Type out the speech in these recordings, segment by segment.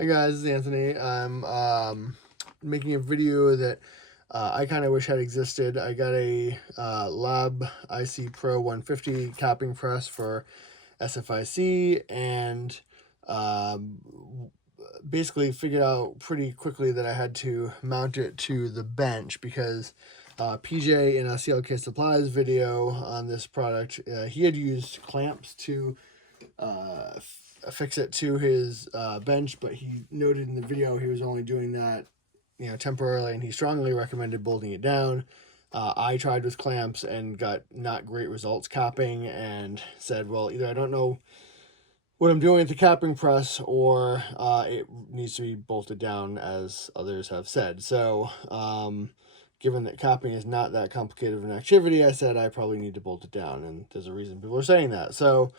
Hey guys, this is Anthony. I'm making a video that I kind of wish had existed. I got a Lab IC Pro 150 capping press for SFIC and basically figured out pretty quickly that I had to mount it to the bench because PJ in a CLK Supplies video on this product, he had used clamps to affix it to his bench, but he noted in the video he was only doing that, temporarily, and he strongly recommended bolting it down. I tried with clamps and got not great results capping, and said, well, either I don't know what I'm doing at the capping press, or it needs to be bolted down, as others have said. So, given that capping is not that complicated of an activity, I said I probably need to bolt it down, and there's a reason people are saying that. So,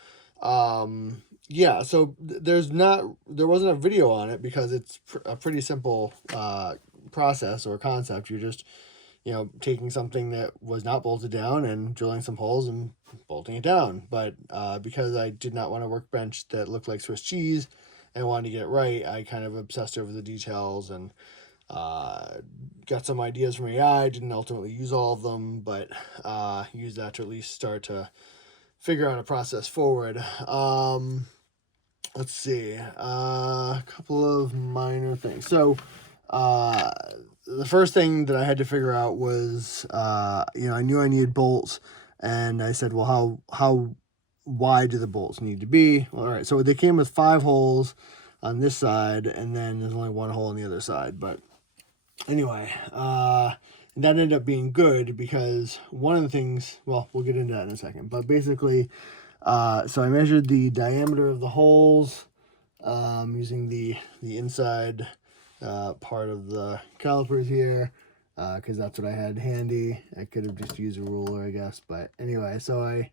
yeah, so there wasn't a video on it because it's a pretty simple process or concept. You're just, taking something that was not bolted down and drilling some holes and bolting it down. But because I did not want a workbench that looked like Swiss cheese and wanted to get it right, I kind of obsessed over the details and got some ideas from AI. Didn't ultimately use all of them, but used that to at least start to figure out a process forward. Let's see, a couple of minor things. So, the first thing that I had to figure out was, I knew I needed bolts, and I said, well, how wide do the bolts need to be? Well, all right, so they came with 5 holes on this side, and then there's only 1 hole on the other side. But anyway, that ended up being good because one of the things, well, we'll get into that in a second, but basically, so I measured the diameter of the holes using the inside part of the calipers here, because that's what I had handy. I could have just used a ruler, I guess, but anyway, so I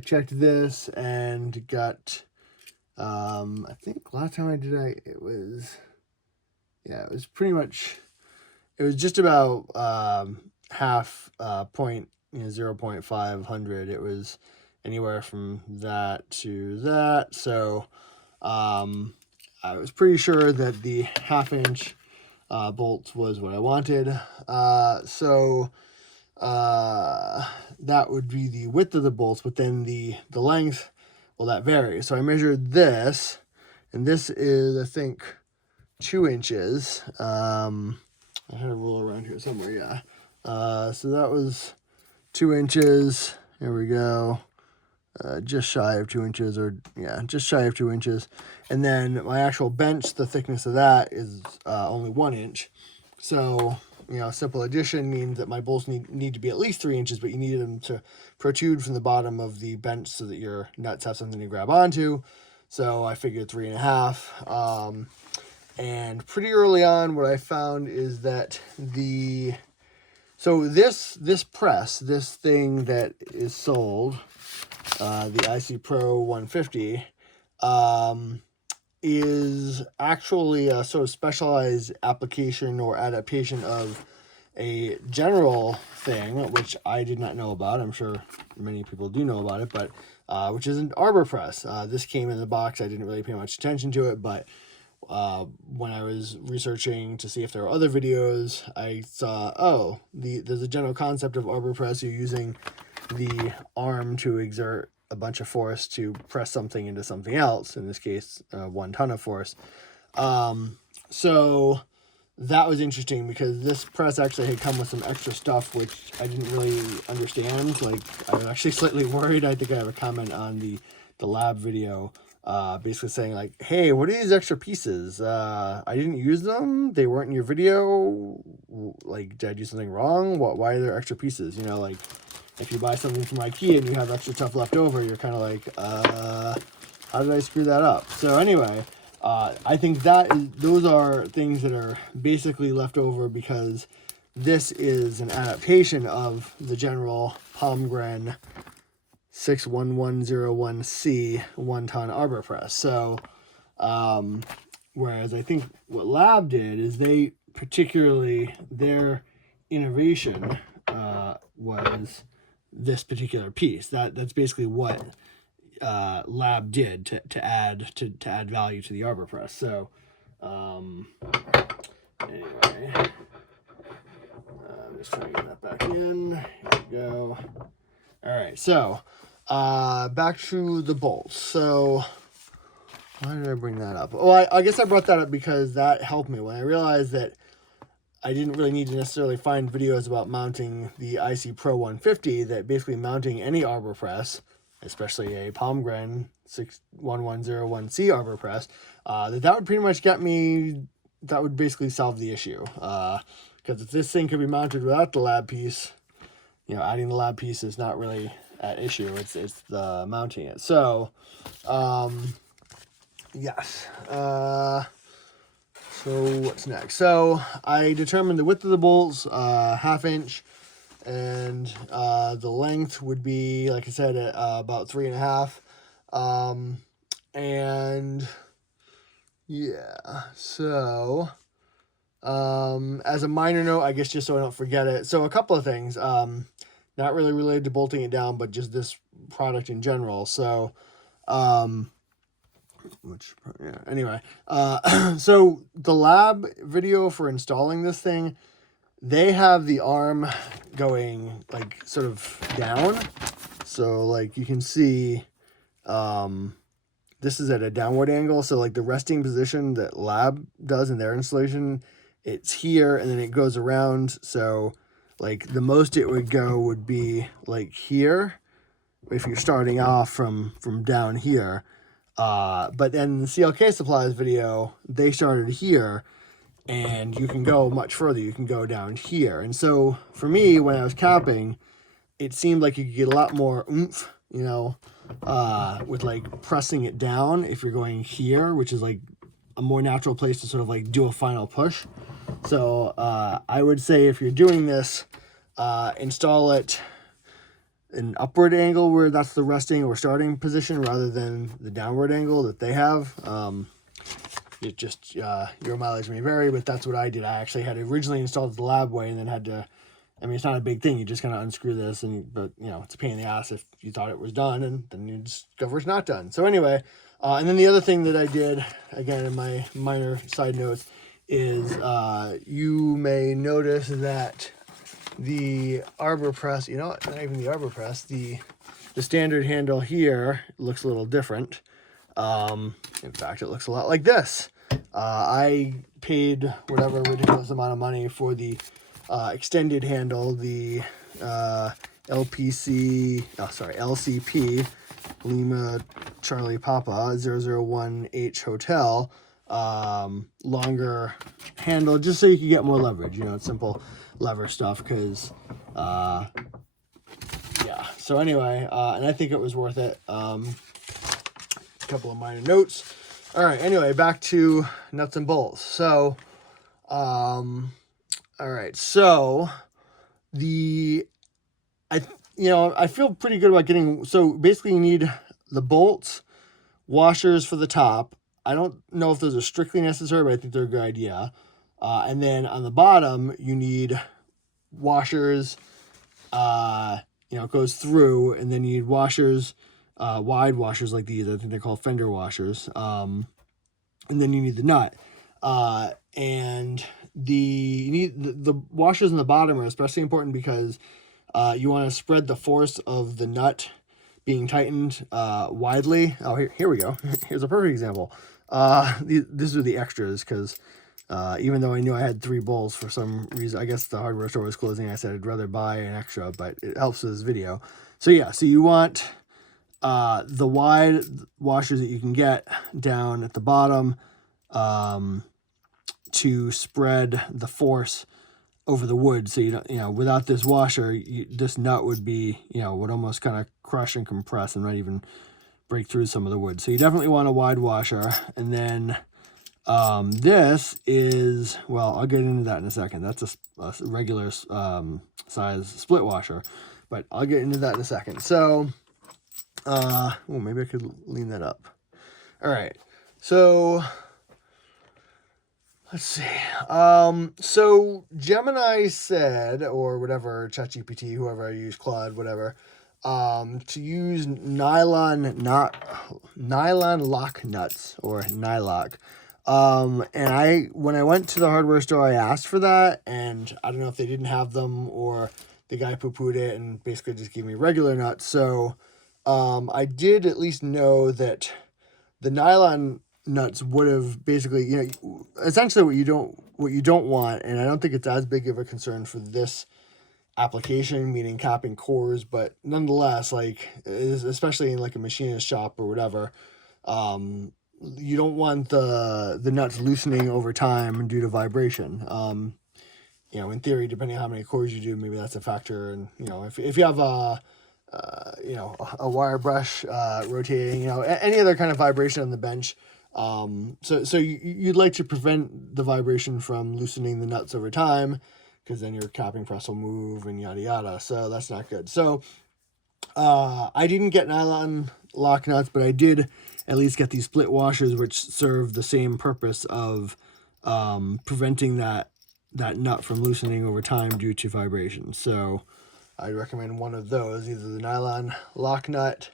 checked this and got, I think last time I did it was pretty much, it was just about half point, 0.500. It was anywhere from that to that. So I was pretty sure that the 1/2-inch bolt was what I wanted. So that would be the width of the bolts, but then the length, well, that varies. So I measured this, and this is, I think, 2 inches. I had a ruler around here somewhere, yeah. So that was 2 inches. Here we go. Just shy of 2 inches, just shy of 2 inches. And then my actual bench, the thickness of that is only 1 inch. So, simple addition means that my bolts need to be at least 3 inches, but you need them to protrude from the bottom of the bench so that your nuts have something to grab onto. So I figured 3.5. And pretty early on, what I found is that this press, this thing that is sold, the IC Pro 150, is actually a sort of specialized application or adaptation of a general thing, which I did not know about. I'm sure many people do know about it, but which is an Arbor press. This came in the box. I didn't really pay much attention to it, but when I was researching to see if there were other videos, I saw, there's a general concept of Arbor press. You're using the arm to exert a bunch of force to press something into something else, in this case 1 ton of force. So that was interesting because this press actually had come with some extra stuff which I didn't really understand. Like, I was actually slightly worried. I think I have a comment on the lab video basically saying, like, hey, what are these extra pieces? I didn't use them. They weren't in your video. Like, did I do something wrong? Why are there extra pieces? Like, if you buy something from IKEA and you have extra stuff left over, you're kind of like, how did I screw that up? So anyway, I think those are things that are basically left over because this is an adaptation of the general Palmgren 61101C 1-ton Arbor press. So, whereas I think what Lab did is their innovation was this particular piece. That's basically what Lab did to add value to the Arbor press. So Anyway, I'm just trying to get that back in. Here we go. All right, so back to the bolts. So why did I bring that up? Well, I guess I brought that up because that helped me when I realized that I didn't really need to necessarily find videos about mounting the IC Pro 150, that basically mounting any arbor press, especially a Palmgren 61101C arbor press, that would pretty much get me, that would basically solve the issue. Because if this thing could be mounted without the lab piece, you know, adding the lab piece is not really at issue. It's the mounting it. So, yes. So what's next? So I determined the width of the bolts, 1/2 inch, and the length would be, like I said, about 3.5. And yeah, so as a minor note, I guess just so I don't forget it. So a couple of things, not really related to bolting it down, but just this product in general. So, anyway, so the lab video for installing this thing, they have the arm going like sort of down. So like you can see, this is at a downward angle. So like the resting position that lab does in their installation, it's here and then it goes around. So like the most it would go would be like here if you're starting off from down here. But then the CLK Supplies video, they started here, and you can go much further. You can go down here. And so for me, when I was capping, it seemed like you could get a lot more oomph, you know, with like pressing it down if you're going here, which is like a more natural place to sort of like do a final push. So I would say if you're doing this, install it an upward angle where that's the resting or starting position rather than the downward angle that they have. It just, your mileage may vary, but that's what I did. I actually had originally installed the lab way and then had to, I mean, it's not a big thing. You just kind of unscrew this, but you know, it's a pain in the ass if you thought it was done and then you discover it's not done. So anyway, and then the other thing that I did, again, in my minor side notes, is you may notice that the arbor press, you know what, not even the arbor press, the standard handle here looks a little different. In fact, it looks a lot like this. I paid whatever ridiculous amount of money for the extended handle, the LCP Lima Charlie Papa 001H Hotel longer handle, just so you can get more leverage. You know, it's simple lever stuff, because yeah. So anyway, and I think it was worth it. A couple of minor notes. All right, anyway, back to nuts and bolts. So all right, so I feel pretty good about getting, so basically you need the bolts, washers for the top. I don't know if those are strictly necessary, but I think they're a good idea. And then on the bottom, you need washers, it goes through, and then you need washers, wide washers like these. I think they're called fender washers. And then you need the nut. And you need the washers in the bottom are especially important because you want to spread the force of the nut being tightened widely. Oh, here we go. Here's a perfect example. These are the extras, because even though I knew I had 3 bowls, for some reason, I guess the hardware store was closing, I said I'd rather buy an extra, but it helps with this video. So yeah, so you want the wide washers that you can get down at the bottom to spread the force over the wood. So without this washer, this nut would be, would almost kind of crush and compress and not even break through some of the wood. So you definitely want a wide washer. And then this is, well, I'll get into that in a second. That's a regular size split washer, but I'll get into that in a second. So maybe I could lean that up. All right, so let's see. So Gemini said, or whatever, ChatGPT, whoever I use, Claude, whatever, to use nylon lock nuts, or nylock, And when I went to the hardware store, I asked for that, and I don't know if they didn't have them or the guy poo-pooed it and basically just gave me regular nuts. So, I did at least know that the nylon nuts would have basically, you know, essentially what you don't want, and I don't think it's as big of a concern for this application, meaning capping cores, but nonetheless, like, especially in like a machinist shop or whatever, you don't want the nuts loosening over time due to vibration. You know, in theory, depending on how many cores you do, maybe that's a factor. And, you know, if you have you know, a wire brush rotating, you know, any other kind of vibration on the bench, so you'd like to prevent the vibration from loosening the nuts over time, because then your capping press will move and yada yada. So that's not good. So I didn't get nylon lock nuts, but I did at least get these split washers, which serve the same purpose of preventing that nut from loosening over time due to vibration. So I recommend one of those, either the nylon lock nut,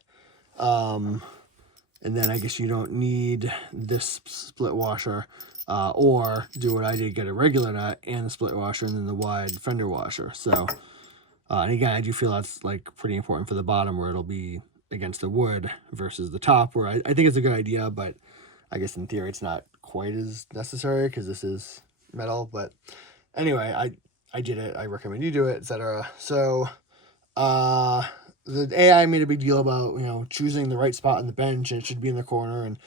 and then I guess you don't need this split washer, or do what I did, get a regular nut and the split washer and then the wide fender washer. So, and again, I do feel that's like pretty important for the bottom, where it'll be against the wood versus the top, where I think it's a good idea, but I guess in theory it's not quite as necessary because this is metal. But anyway, I did it. I recommend you do it, etc. So, the AI made a big deal about, you know, choosing the right spot on the bench, and it should be in the corner. And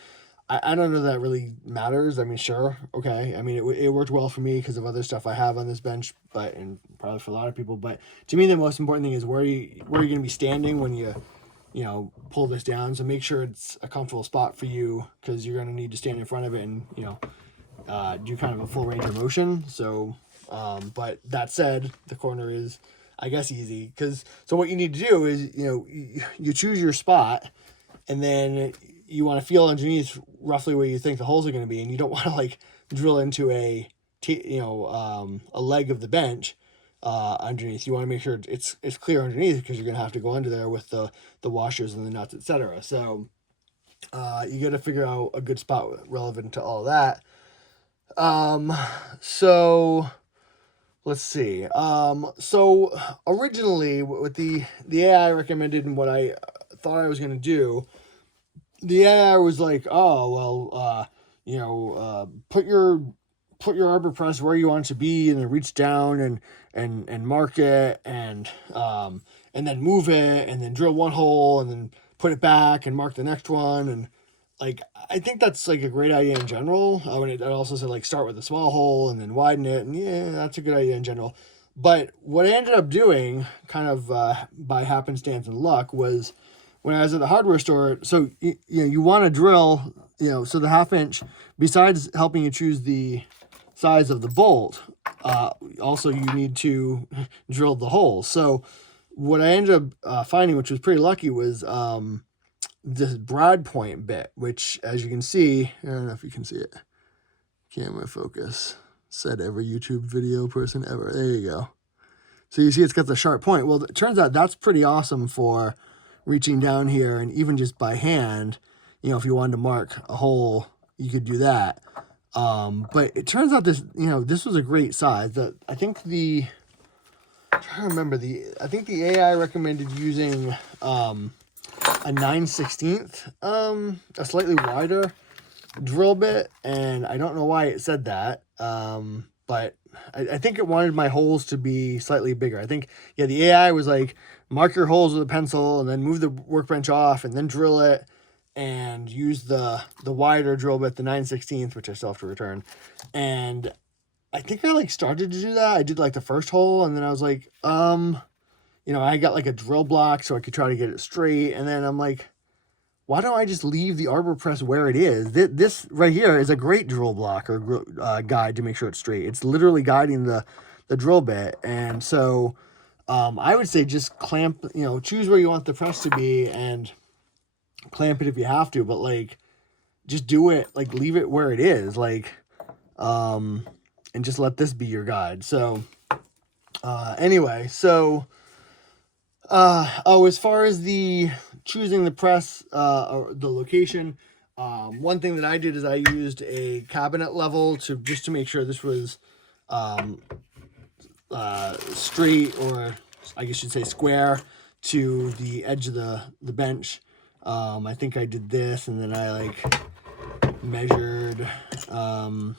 I don't know that really matters. I mean, sure, okay. I mean, it worked well for me because of other stuff I have on this bench, but, and probably for a lot of people. But to me, the most important thing is where you going to be standing when you know, pull this down. So make sure it's a comfortable spot for you, because you're going to need to stand in front of it and, you know, do kind of a full range of motion. So, but that said, the corner is, I guess, easy, because so what you need to do is, you know, you choose your spot, and then you want to feel underneath roughly where you think the holes are going to be, and you don't want to like drill into a leg of the bench underneath. You want to make sure it's clear underneath, because you're going to have to go under there with the washers and the nuts, etc. So you got to figure out a good spot relevant to all that. So let's see. So originally, what the AI recommended and what I thought I was going to do, the AI was like, oh, well, you know, put your arbor press where you want it to be, and then reach down and mark it, and then move it, and then drill one hole, and then put it back and mark the next one. And like, I think that's like a great idea in general. When it also said like start with a small hole and then widen it, and yeah, that's a good idea in general. But what I ended up doing, kind of by happenstance and luck, was when I was at the hardware store. So you know, you want to drill, you know, so the 1/2 inch, besides helping you choose the size of the bolt, also you need to drill the hole. So what I ended up finding, which was pretty lucky, was this broad point bit, which, as you can see, I don't know if you can see it. Camera focus. Said every YouTube video person ever. There you go. So you see it's got the sharp point. Well, it turns out that's pretty awesome for reaching down here, and even just by hand, you know, if you wanted to mark a hole, you could do that. But it turns out this, you know, this was a great size. I think I'm trying to remember, I think the AI recommended using a 9/16, a slightly wider drill bit, and I don't know why it said that, but I think it wanted my holes to be slightly bigger. I think, yeah, the AI was like, mark your holes with a pencil, and then move the workbench off, and then drill it, and use the wider drill bit, the 9/16, which I still have to return. And I think I like started to do that. I did like the first hole, and then I was like, you know, I got like a drill block so I could try to get it straight. And then I'm like, why don't I just leave the arbor press where it is? This right here is a great drill block or guide to make sure it's straight. It's literally guiding the drill bit. And so I would say just clamp, you know, choose where you want the press to be and clamp it if you have to, but like, just do it, like leave it where it is, like, and just let this be your guide. So anyway, so as far as the choosing the press or the location, One thing that I did is I used a cabinet level just to make sure this was straight, or I guess you'd say square, to the edge of the bench. I think I did this, and then I like measured, I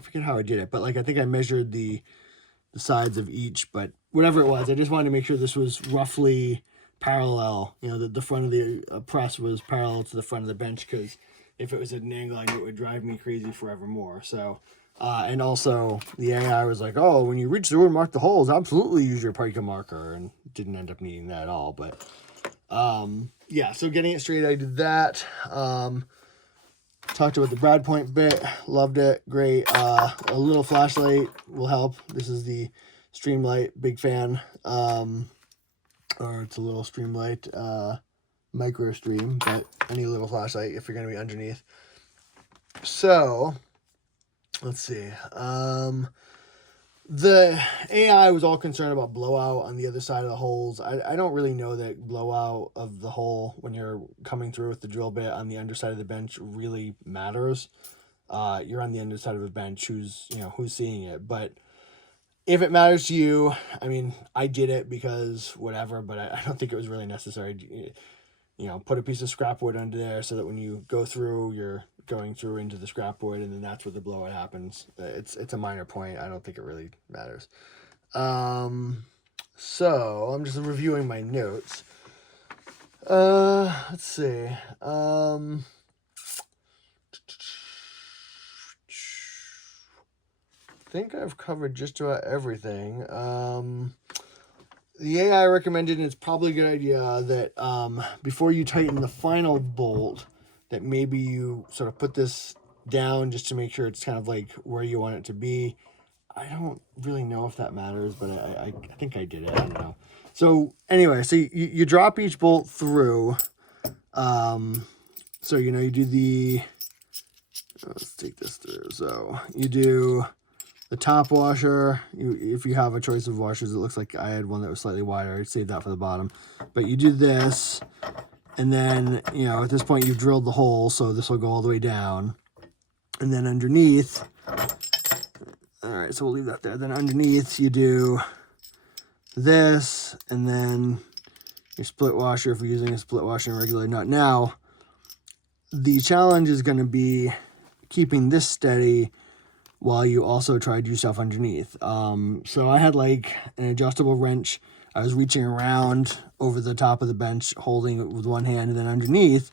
forget how I did it, but like I think I measured the sides of each, but whatever it was, I just wanted to make sure this was roughly parallel. You know, the front of the press was parallel to the front of the bench, because if it was at an angle, I knew it would drive me crazy forevermore. So, and also the AI was like, oh, when you reach through and mark the holes, absolutely use your pica marker, and didn't end up needing that at all. But yeah, so getting it straight, I did that. Talked about the brad point bit, loved it, great. A little flashlight will help. This is the Streamlight, big fan. Or it's a little Streamlight MicroStream, but any little flashlight if you're going to be underneath. So let's see. The AI was all concerned about blowout on the other side of the holes. I don't really know that blowout of the hole when you're coming through with the drill bit on the underside of the bench really matters. You're on the underside of a bench, who's seeing it. But if it matters to you, I mean, I did it because whatever, but I don't think it was really necessary. You know, put a piece of scrap wood under there so that when you go through, you're going through into the scrap wood, and then that's where the blowout happens. It's a minor point. I don't think it really matters. So I'm just reviewing my notes. Let's see. I think I've covered just about everything. The AI recommended, and it's probably a good idea, that before you tighten the final bolt, that maybe you sort of put this down just to make sure it's kind of like where you want it to be. I don't really know if that matters, but I think I did it. I don't know. So anyway, so you drop each bolt through. So, you do the, let's take this through. So you do the top washer. If you have a choice of washers, it looks like I had one that was slightly wider. I'd save that for the bottom. But you do this, and then, at this point you've drilled the hole, so this will go all the way down. And then underneath, all right, so we'll leave that there. Then underneath you do this, and then your split washer, if we're using a split washer and regular nut. Now, the challenge is going to be keeping this steady while you also try to do stuff underneath. So I had like an adjustable wrench. I was reaching around over the top of the bench, holding it with one hand, and then underneath,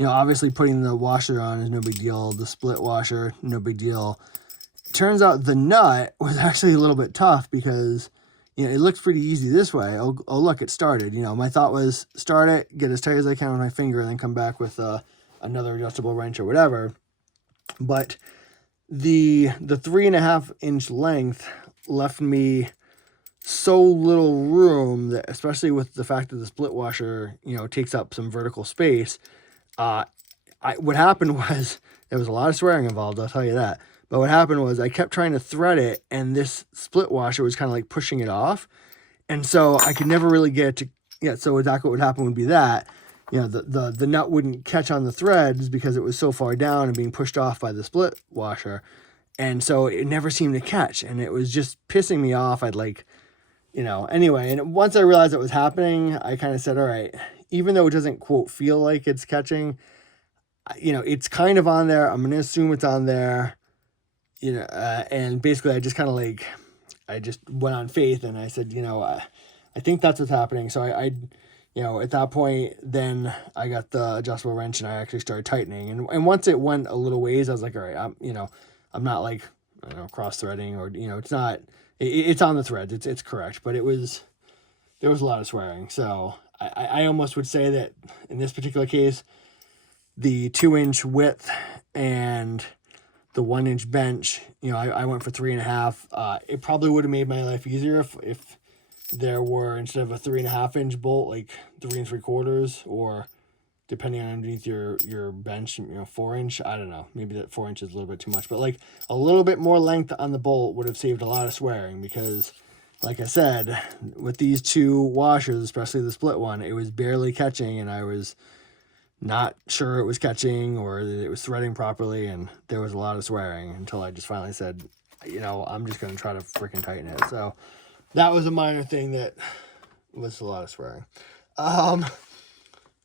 obviously putting the washer on is no big deal. The split washer, no big deal. Turns out the nut was actually a little bit tough because, it looks pretty easy this way. Oh, look, it started. My thought was start it, get as tight as I can with my finger, and then come back with another adjustable wrench or whatever. But the 3.5 inch length left me so little room that, especially with the fact that the split washer, takes up some vertical space. What happened was, there was a lot of swearing involved, I'll tell you that. But what happened was I kept trying to thread it, and this split washer was kind of like pushing it off. And so I could never really get it to, so exactly what would happen would be that, the nut wouldn't catch on the threads because it was so far down and being pushed off by the split washer. And so it never seemed to catch, and it was just pissing me off. I'd like, anyway, and once I realized it was happening, I kind of said, all right, even though it doesn't, quote, feel like it's catching, it's kind of on there. I'm going to assume it's on there. And basically I just kind of like, I just went on faith, and I said, I think that's what's happening. So I at that point, then I got the adjustable wrench, and I actually started tightening. And once it went a little ways, I was like, all right, I'm not like, cross threading, or, it's not, it's on the threads. It's correct. But there was a lot of swearing. So I almost would say that in this particular case, the 2-inch width and the 1-inch bench, I went for 3.5. It probably would have made my life easier if there were, instead of a 3.5 inch bolt, like 3 3/4, or depending on underneath your bench, 4 inch. I don't know. Maybe that 4 inch is a little bit too much, but like a little bit more length on the bolt would have saved a lot of swearing, because, like I said, with these two washers, especially the split one, it was barely catching, and I was not sure it was catching or that it was threading properly, and there was a lot of swearing until I just finally said, you know, I'm just going to try to freaking tighten it. So that was a minor thing that was a lot of swearing.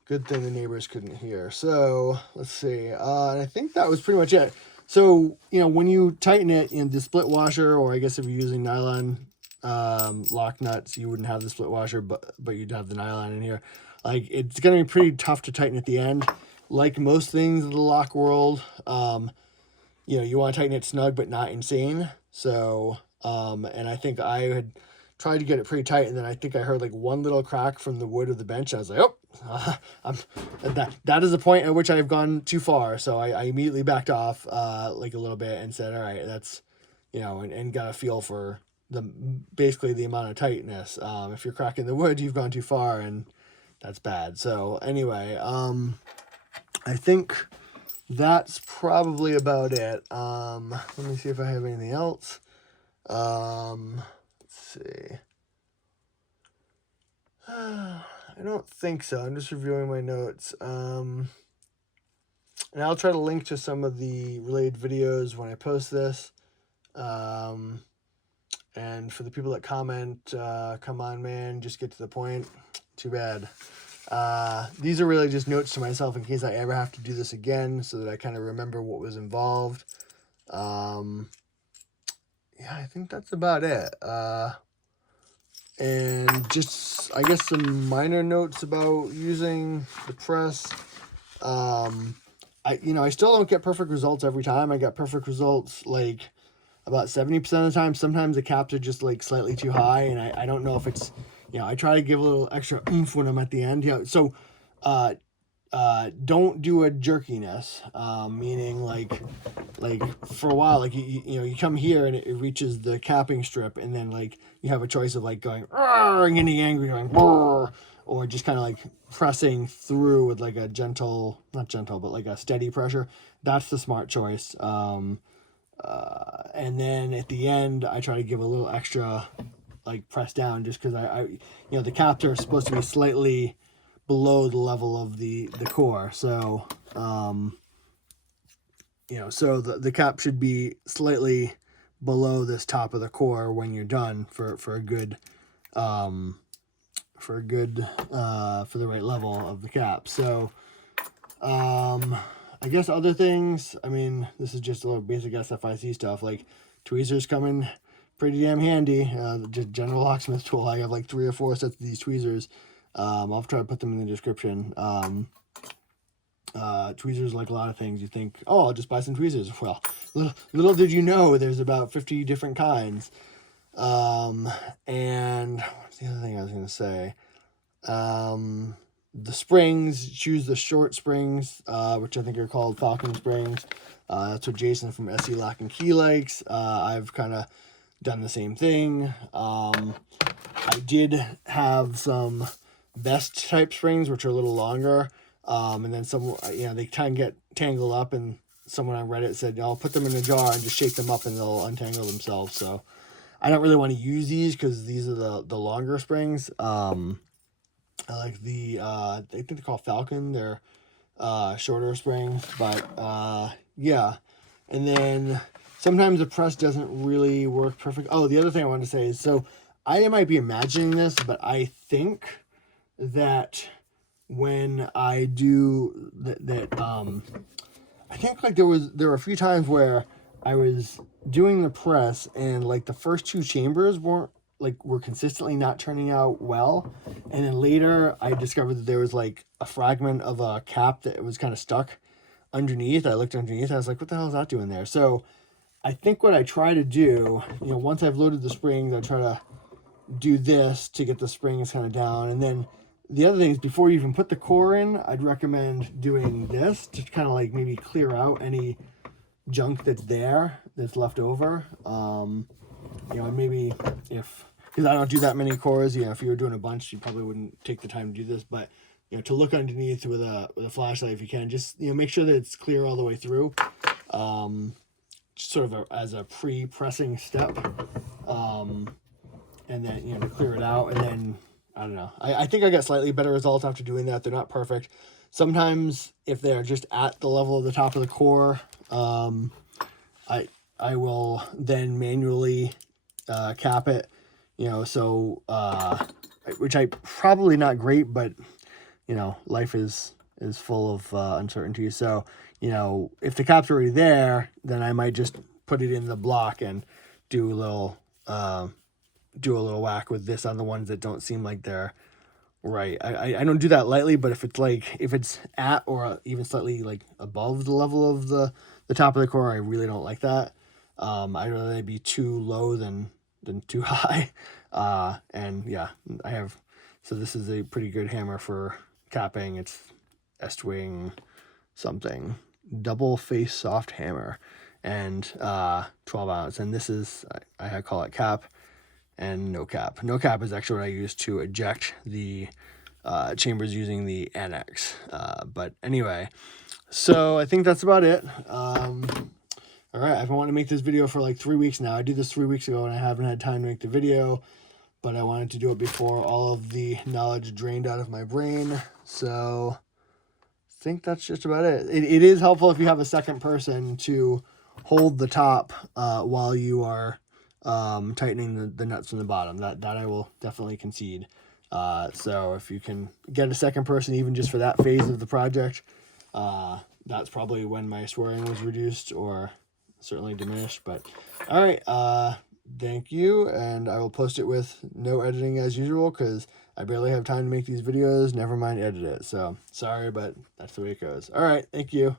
Good thing the neighbors couldn't hear. So let's see. And I think that was pretty much it. So, you know, when you tighten it in the split washer, or I guess if you're using nylon lock nuts, you wouldn't have the split washer, but you'd have the nylon in here. Like, it's going to be pretty tough to tighten at the end. Like most things in the lock world, you know, you want to tighten it snug, but not insane. So, and I think I had tried to get it pretty tight, and then I think I heard like one little crack from the wood of the bench. I was like, oh, that is the point at which I've gone too far. So I immediately backed off like a little bit and said, all right, that's, you know, and got a feel for basically the amount of tightness. If you're cracking the wood, you've gone too far, and that's bad. So anyway, I think that's probably about it. Let me see if I have anything else. Let's see. I don't think so. I'm just reviewing my notes. And I'll try to link to some of the related videos when I post this. And for the people that comment, come on, man, just get to the point. Too bad. These are really just notes to myself in case I ever have to do this again, so that I kind of remember what was involved. Yeah, I think that's about it. And just, I guess, some minor notes about using the press. I still don't get perfect results every time. I got perfect results like about 70% of the time. Sometimes the caps are just like slightly too high, and I don't know if it's, you know, I try to give a little extra oomph when I'm at the end. You know, so don't do a jerkiness, meaning like for a while, like you know, you come here and it reaches the capping strip, and then like you have a choice of like going and getting angry, going or just kind of like pressing through with like a gentle, not gentle, but like a steady pressure. That's the smart choice. And then at the end, I try to give a little extra like press down, just because I you know, the caps are supposed to be slightly below the level of the core. So, you know, so the cap should be slightly below this top of the core when you're done for a good, for the right level of the cap. So, I guess other things, I mean, this is just a little basic SFIC stuff, like tweezers come in pretty damn handy. Just general locksmith tool. I have like 3 or 4 sets of these tweezers. I'll try to put them in the description. Tweezers, like a lot of things, you think, oh, I'll just buy some tweezers. Well, little did you know there's about 50 different kinds. And what's the other thing I was going to say? The springs, choose the short springs, which I think are called Falcon springs. That's what Jason from SE Lock and Key likes. I've kind of done the same thing. I did have some best type springs, which are a little longer. And then some, you know, they kind of get tangled up, and someone on Reddit said, I'll put them in a jar and just shake them up and they'll untangle themselves. So I don't really want to use these because these are the longer springs. I like I think they're called Falcon. They're shorter springs, but yeah. And then sometimes the press doesn't really work perfect. Oh, the other thing I wanted to say is, so I might be imagining this, but I think that when I do I think like there were a few times where I was doing the press and like the first 2 chambers were consistently not turning out well, and then later I discovered that there was like a fragment of a cap that was kind of stuck underneath. I looked underneath, I was like, what the hell is that doing there? So I think what I try to do, you know, once I've loaded the springs, I try to do this to get the springs kind of down. And then the other thing is, before you even put the core in, I'd recommend doing this to kind of like maybe clear out any junk that's left over. You know, maybe because I don't do that many cores, you know, if you were doing a bunch, you probably wouldn't take the time to do this, but you know, to look underneath with a flashlight, if you can, just, you know, make sure that it's clear all the way through. Sort of as a pre-pressing step, and then, you know, to clear it out. And then I don't know, I think I got slightly better results after doing that. They're not perfect. Sometimes if they're just at the level of the top of the core, I will then manually cap it, you know, so which I probably not great, but you know, life is full of uncertainty. So, you know, if the cap's already there, then I might just put it in the block and do a little whack with this on the ones that don't seem like they're right. I don't do that lightly, but if it's at or even slightly like above the level of the top of the core, I really don't like that. I'd rather be too low than too high. And yeah, so this is a pretty good hammer for capping. It's ESTWING something, double face soft hammer, and 12 ounce. And this is, I call it cap and no cap. No cap is actually what I use to eject the chambers using the annex. But anyway, so I think that's about it. All right, I've been wanting to make this video for like 3 weeks now. I did this 3 weeks ago and I haven't had time to make the video, but I wanted to do it before all of the knowledge drained out of my brain. So I think that's just about it. It is helpful if you have a second person to hold the top while you are tightening the nuts from the bottom. That I will definitely concede. So if you can get a second person, even just for that phase of the project, that's probably when my swearing was reduced or certainly diminished. But all right, thank you, and I will post it with no editing as usual because I barely have time to make these videos, never mind edit it. So sorry, but that's the way it goes. All right, thank you.